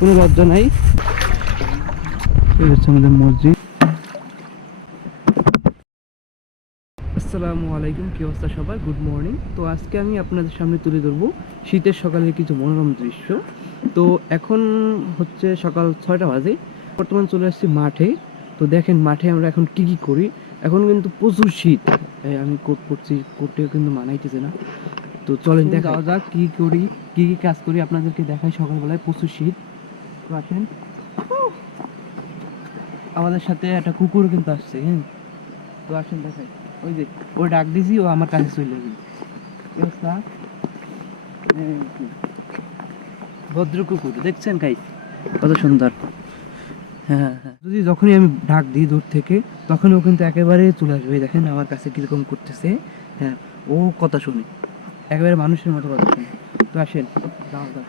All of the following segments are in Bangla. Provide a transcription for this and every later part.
কোনো লজ্জা নাই। এই হচ্ছে আমাদের মসজিদ। আসসালামু আলাইকুম কি অবস্থা সবাই? গুড মর্নিং তো আজকে আমি আপনাদের সামনে তুলে ধরবো শীতের সকালের কিছু মনোরম দৃশ্য। তো এখন হচ্ছে সকাল ছয়টা বাজে। বর্তমান চলে আসছি মাঠে। তো দেখেন মাঠে আমরা এখন কি কি করি? এখন কিন্তু প্রচুর শীত। আমি কোট পড়ছি কোটটিও কিন্তু মানাইতেছে না। তো চলেন দেখা যাক কি করি কি কি কাজ করি আপনাদেরকে দেখাই সকালবেলায় প্রচুর শীত। আসেন আমাদের সাথে একটা কুকুর কিন্তু আসছে হ্যাঁ? তো আসেন দেখাই ওই যে ওই ডাক দিছি, ও আমার কাছে চলে গেল। ভদ্র কুকুর, দেখছেন কাই কত সুন্দর। হ্যাঁ হ্যাঁ যদি যখনই আমি ডাক দিই দূর থেকে, তখন ও কিন্তু একেবারে চলে আসবে। দেখেন আমার কাছে কীরকম করতেছে। হ্যাঁ ও কথা শুনে, একেবারে মানুষের মতো কথা শুনে। তো আসেন যাও যাও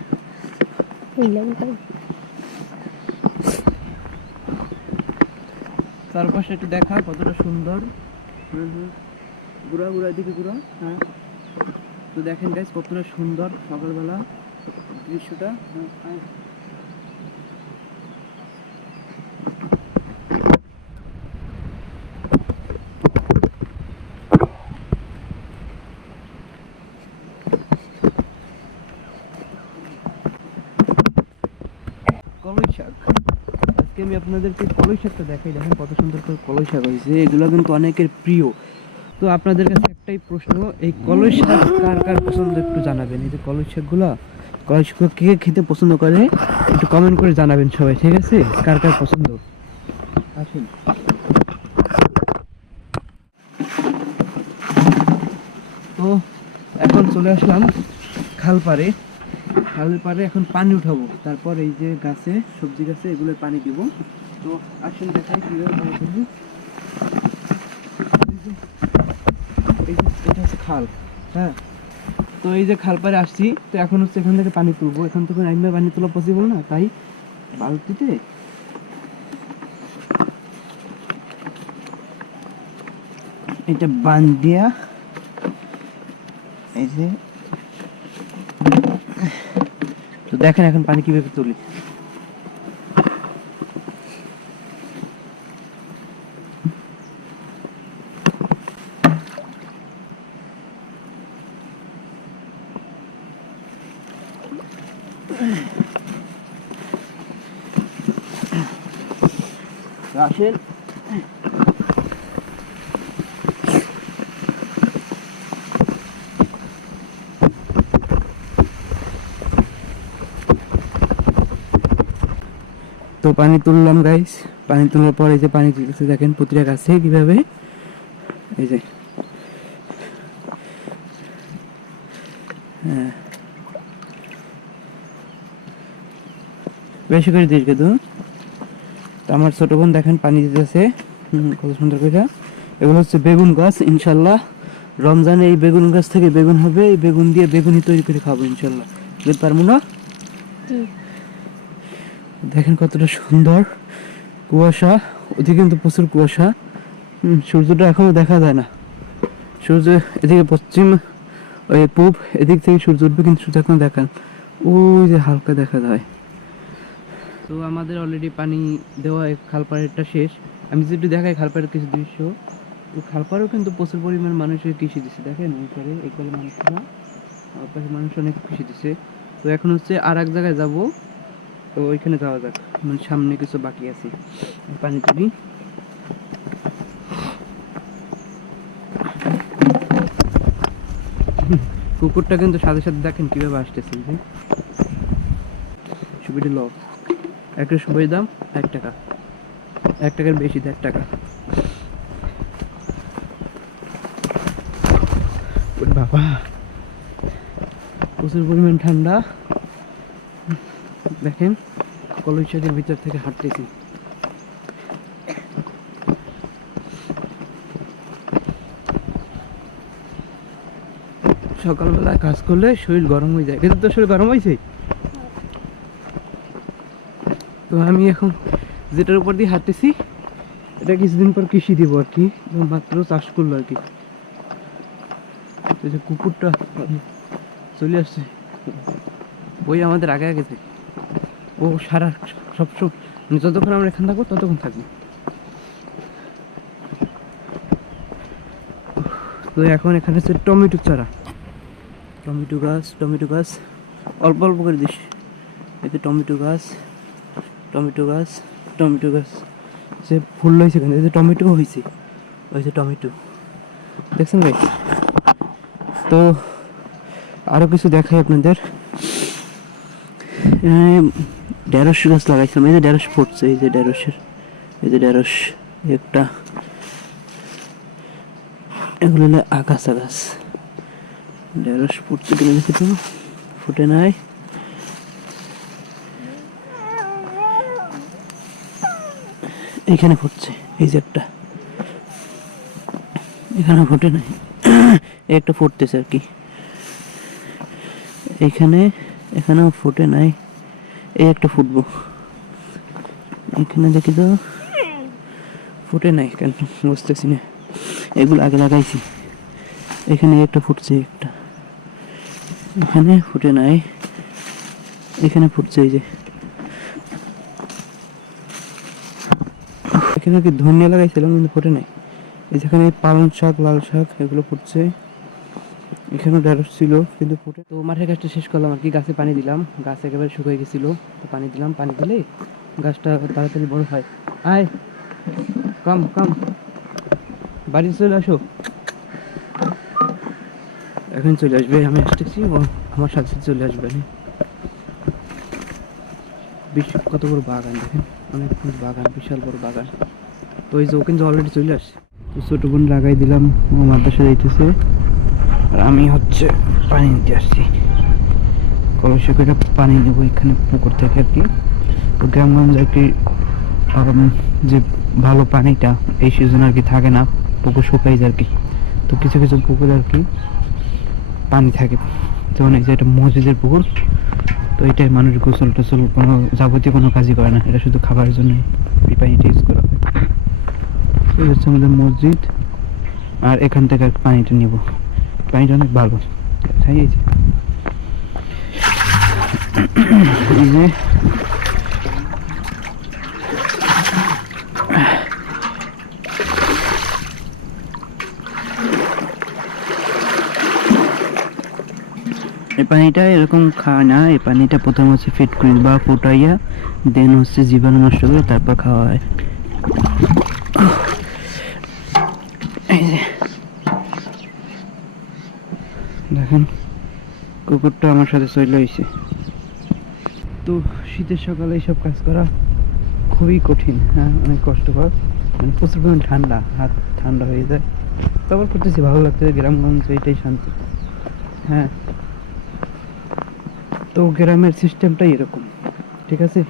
চারপাশে একটু দেখা কতটা সুন্দর। ঘুরা ঘুরা দিকে ঘুরা। হ্যাঁ। তো দেখেন গাছ কতটা সুন্দর সকালবেলা দৃশ্যটা। হ্যাঁ, হ্যাঁ। কলই শাক আজকে আমি আপনাদেরকে কলই শাকটা দেখাই, দেখেন কত সুন্দর করে কলই শাক হয়েছে এগুলো কিন্তু অনেকের প্রিয়। তো আপনাদের কাছে একটাই প্রশ্ন, এই কলই শাক কার কার পছন্দ একটু জানাবেন? এই যে কলই শাকগুলো কলই শাক কে খেতে পছন্দ করে, একটু কমেন্ট করে জানাবেন সবাই, ঠিক আছে? কার কার পছন্দ? আসেন। তো, এখন চলে আসলাম খাল পাড়ে খাল পাড়ে এখন পানি উঠাবো। তারপর এই যে গাছে, সবজি গাছে, এগুলো পানি দিব। তো আসেন দেখাই কীভাবে এটা হচ্ছে খাল হ্যাঁ? তো এই যে খাল পাড়ে আসছি, তো এখন হচ্ছে এখান থেকে পানি তুলবো। এখান থেকে একবার পানি তোলা পসিবল না? তাই বালতিতে এটা বান দিয়া এই যে তো দেখেন এখন পানি কীভাবে তুলি। আসেন তো পানি তুললাম গাইস পানি তোলার পর এই যে পানি তুলতেছে, দেখেন প্রতিটা গাছে কীভাবে। এই যে। হ্যাঁ। বেশি করে দিস তো। তো আমার ছোট বোন দেখেন পানি দিতেছে। কত সুন্দর করে এগুলো হচ্ছে বেগুন গাছ, ইনশাল্লাহ। রমজানে এই বেগুন গাছ থেকে বেগুন হবে, এই বেগুন দিয়ে বেগুনি তৈরি করে খাব, ইনশাল্লাহ। বুঝতে পারব না? দেখেন কতটা সুন্দর কুয়াশা, ওদিকে কিন্তু প্রচুর কুয়াশা। সূর্যটা এখনও দেখা যায় না। সূর্য এদিকে পশ্চিম, ওই পূব, এদিক থেকে সূর্য উঠবে, কিন্তু সূর্য এখনও দেখান ওই যে হালকা দেখা যায়। তো আমাদের অলরেডি পানি দেওয়া খালপাড়েরটা শেষ। আমি যদি দেখাই খালপাড়ের কিছু দৃশ্য। তো খালপাড়েও কিন্তু প্রচুর পরিমাণ মানুষের কৃষি দিচ্ছে। দেখেন ওই পারে এই পারে মানুষরা পাশে মানুষ অনেক কৃষি দিচ্ছে। তো এখন হচ্ছে আর এক জায়গায় যাব। তো ওইখানে যাওয়া যাক। মানে সামনে কিছু বাকি আছে। পানি তুলি কুকুরটা কিন্তু সাথে সাথে দেখেন কীভাবে আসতেছে যে। সুবিধা ল একটা সুবিধা দাম এক টাকা। এক টাকার বেশি দেড় টাকা। বাবা। প্রচুর পরিমাণ ঠান্ডা। দেখেন। কলইশাদের ভিতর থেকে হাঁটতেছি। সকালবেলা কাজ করলে শরীর গরম হয়ে যায়। কিন্তু তোর শরীর গরম হয়েছে? তো আমি এখন যেটার উপর দিয়ে হাঁটতেছি, এটা কিছুদিন পর কৃষি দিব আর কি। মাত্র চাষ করল আর কি। কুকুরটা চলে আসছে। ওই আমাদের আগে আগে থাকে ও সারা সব মানে যতক্ষণ আমরা এখানে থাকব, ততক্ষণ থাকব। তো এখন এখানে হচ্ছে টমেটো চারা। টমেটো গাছ টমেটো গাছ। অল্প অল্প করে দিস। যে টমেটো গাছ টমেটো গাছ টমেটো গাছ। যে ফুল হয়েছে এখানে যে টমেটো হয়েছে যে টমেটো। দেখছেন ভাই? তো আরও কিছু দেখাই আপনাদের। ঢেঁড়স গাছ লাগাইছিলাম, এই যে ঢেঁড়স ফুটছে, এই যে ঢেঁড়সের, এই যে ঢেঁড়স, একটা, এগুলো হলো আগাছা গাছ। ঢেঁড়স ফুটছে কিনে দেখি তো, ফুটে নাই। এখানে ফুটছে, এই যে একটা। এখানে ফুটে নাই একটা ফুটতেছে আর কি। এখানে, এখানেও ফুটে নাই। এই একটা ফুটবো। এখানে দেখি তো। ফুটে নাই কেন? বুঝতেছি না। এগুলো আগে লাগাইছি। এখানে একটা ফুটছে একটা। এখানে ফুটে নাই। এখানে ফুটছে এই যে। এখানে কি ধনিয়া লাগাইছিলাম কিন্তু ফুটে নাই। এই যেখানে পালং শাক, লাল শাক, এগুলো ফুটছে। এখানেও ঢেঁড়স ছিল, কিন্তু ফুটে তো মাঠের গাছটা শেষ করলাম আর কি, গাছে পানি দিলাম। গাছ একেবারে শুকিয়ে গেছিল, তো পানি দিলাম। পানি দিলে গাছটা তাড়াতাড়ি বড় হয়। আয় কাম কাম বাড়ি চলে আসো। এখন চলে আসবে, আমি আসতেছি, ও আমার সাথে চলে আসবে বিশ- কত বড় বাগান দেখেন, অনেক বাগান, বিশাল বড় বাগান। তো ওই যে ও কিন্তু অলরেডি চলে আসছে। ছোট বোন লাগাই দিলাম, ও মাদ্রাসা যাইতেছে। আর আমি হচ্ছে পানি নিতে আসছি। কলসে করে পানি নেব এখানে পুকুর থেকে আর কি। তো গ্রামগঞ্জ আর কি যে ভালো পানিটা, এই সিজন আর কি থাকে না, পুকুর শুকাই যায় আর কি। তো কিছু কিছু পুকুর আর কি পানি থাকে। যেমন এই যে এটা মসজিদের পুকুর, তো এটাই মানুষ গোসল টোসল কোনো যাবতীয় কোনো কাজই করে না। এটা শুধু খাবারের জন্য এই পানিটা ইউজ করা হয়। এই হচ্ছে আমাদের মসজিদ, আর এখান থেকে আর পানিটা নেব। পানিটা অনেক ভালো। এই যে এই পানিটা এরকম খাওয়া না। এই পানিটা প্রথম হচ্ছে ফিট করে বা ফুটাইয়া দেন হচ্ছে জীবাণু নষ্ট করে তারপর খাওয়া হয় এই যে দেখেন, কুকুরটা আমার সাথে চলে হয়েছে তো শীতের সকালে এইসব কাজ করা খুবই কঠিন হ্যাঁ অনেক কষ্টকর মানে প্রচুর পরিমাণ ঠান্ডা, হাত ঠান্ডা হয়ে যায়। তারপর করতেছি, ভালো লাগতেছে গ্রামগঞ্জ এইটাই শান্তি। হ্যাঁ। তো গ্রামের সিস্টেমটাই এরকম, ঠিক আছে?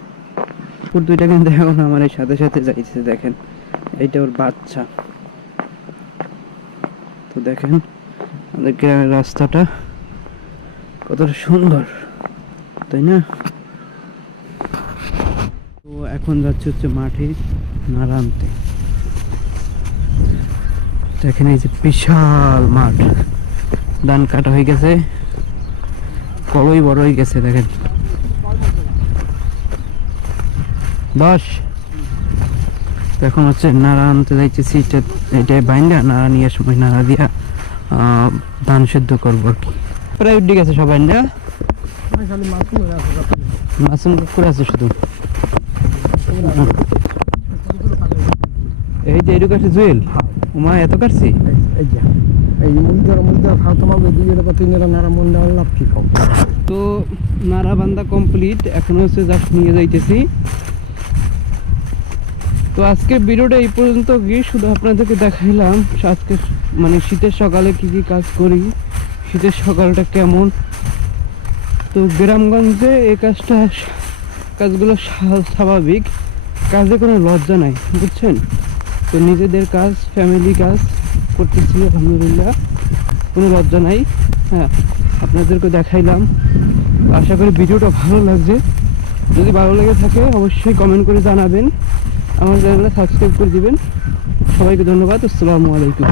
কুকুর দুইটা কিন্তু এখন আমার এই সাথে সাথে যাইছে দেখেন। এইটা ওর বাচ্চা। তো দেখেন আমাদের গ্রামের রাস্তাটা কতটা সুন্দর, তাই না? তো এখন যাচ্ছে হচ্ছে মাঠে নাড়া আনতে দেখেন এই যে বিশাল মাঠ, ধান কাটা হয়ে গেছে কলই বড় হয়ে গেছে, দেখেন। দশ এখন হচ্ছে নাড়া আনতে যাইতেছি, এটা বাইন্দা, নাড়া নিয়ে সময় নাড়া দিয়া। ধান সেদ্ধ করব আর কি। প্রায় উঠে গেছে সবাই, না? মাসুম করে আছে শুধু। এই যে এরকম আছে জুয়েল। উমা, এত কাটছি? এই মুন্দার খাওয়া দুই এরকম তিন এরকম নারা মুন্ডা তো নাড়া বান্দা কমপ্লিট এখন হচ্ছে জাস্ট নিয়ে যাইতেছি। তো আজকের ভিডিওটা এই পর্যন্ত গিয়ে শুধু আপনাদেরকে দেখাইলাম আজকে মানে শীতের সকালে কি কি কাজ করি, শীতের সকালটা কেমন। তো গ্রামগঞ্জে এই কাজটা, কাজগুলো স্বাভাবিক, কাজে কোনো লজ্জা নাই, বুঝছেন? তো নিজেদের কাজ ফ্যামিলি কাজ করতেছি, আলহামদুলিল্লাহ। কোনো লজ্জা নাই হ্যাঁ আপনাদেরকে দেখাইলাম। আশা করি ভিডিওটা ভালো লাগছে। যদি ভালো লেগে থাকে, অবশ্যই কমেন্ট করে জানাবেন। আমার চ্যানেলটা সাবস্ক্রাইব করে দিবেন। সবাইকে ধন্যবাদ। আসসালামু আলাইকুম।